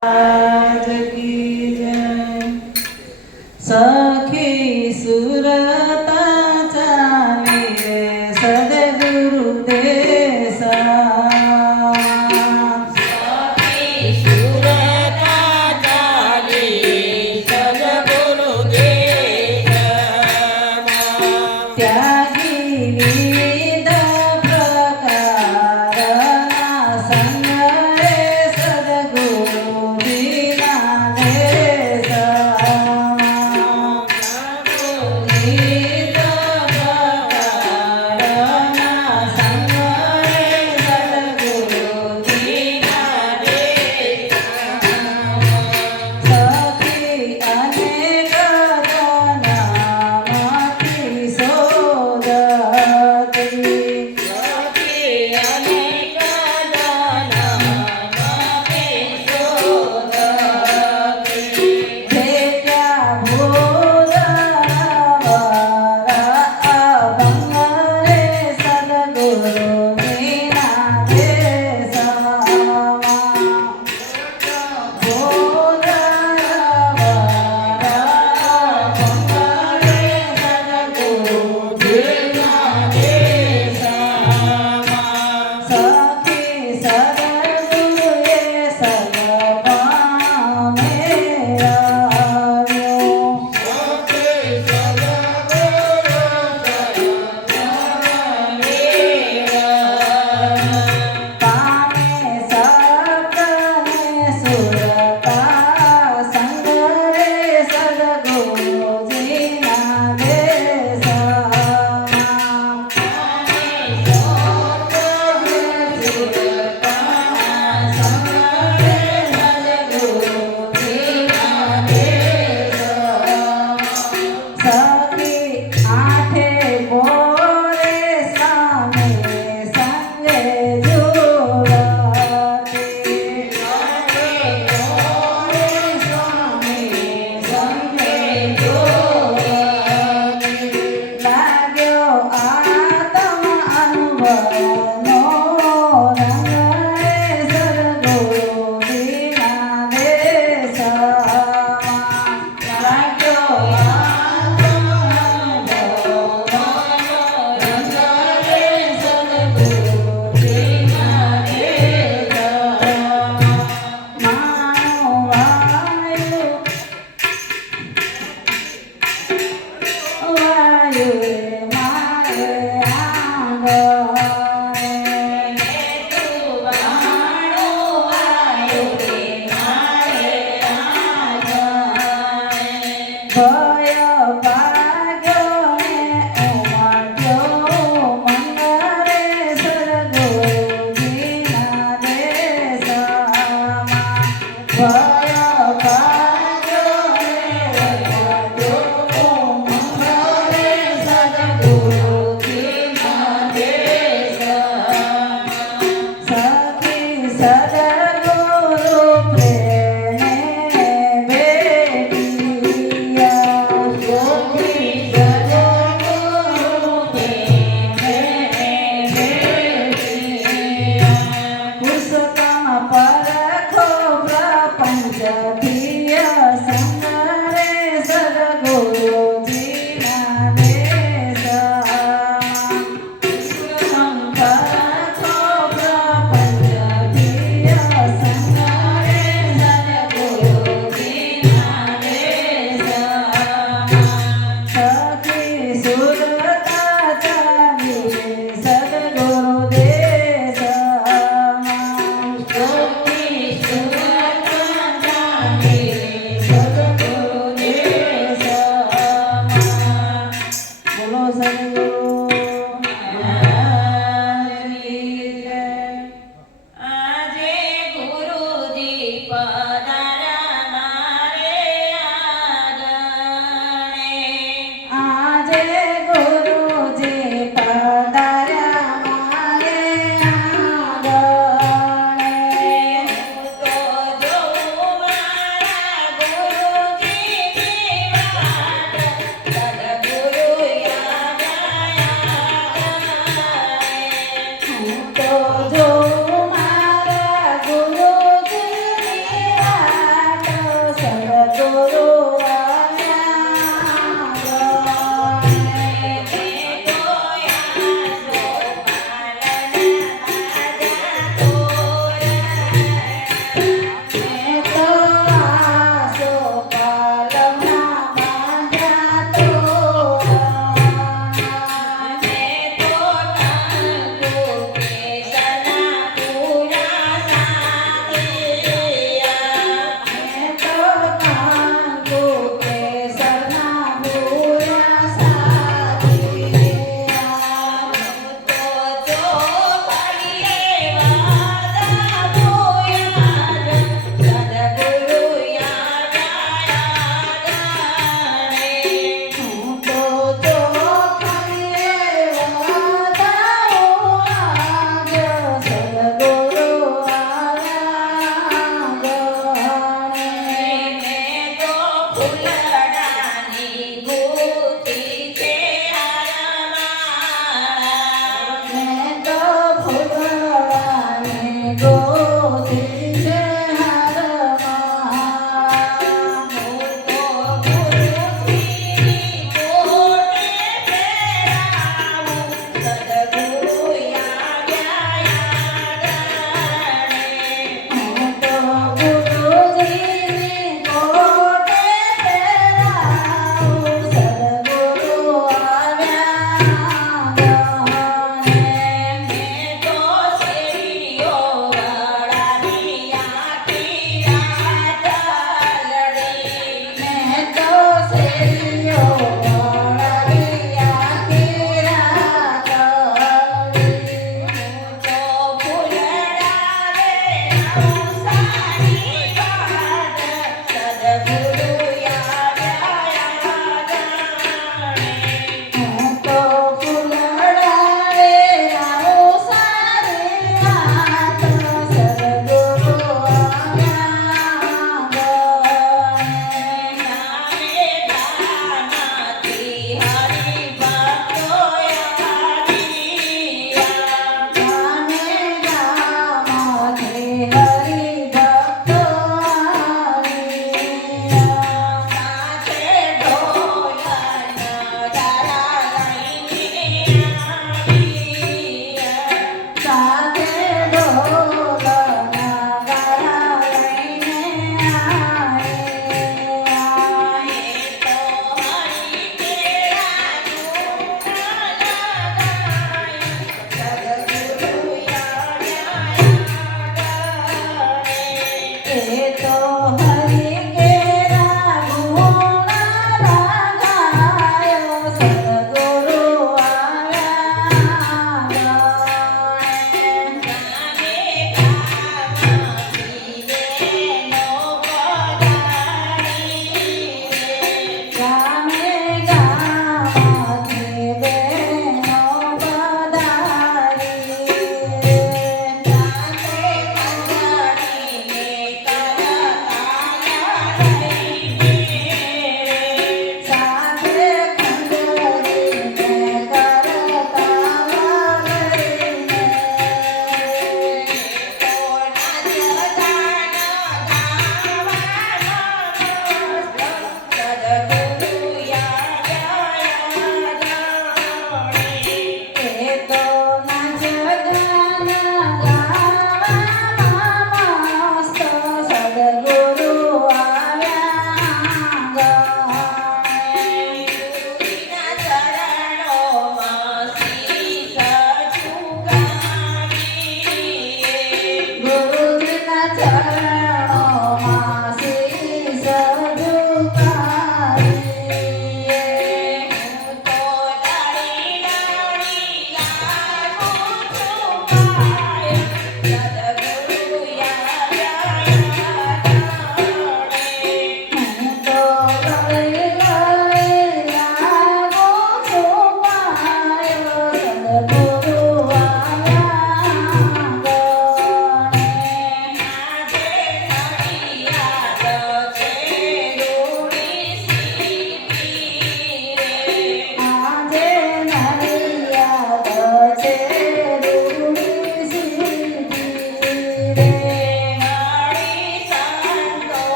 Hare Krishna. 와. Thank you.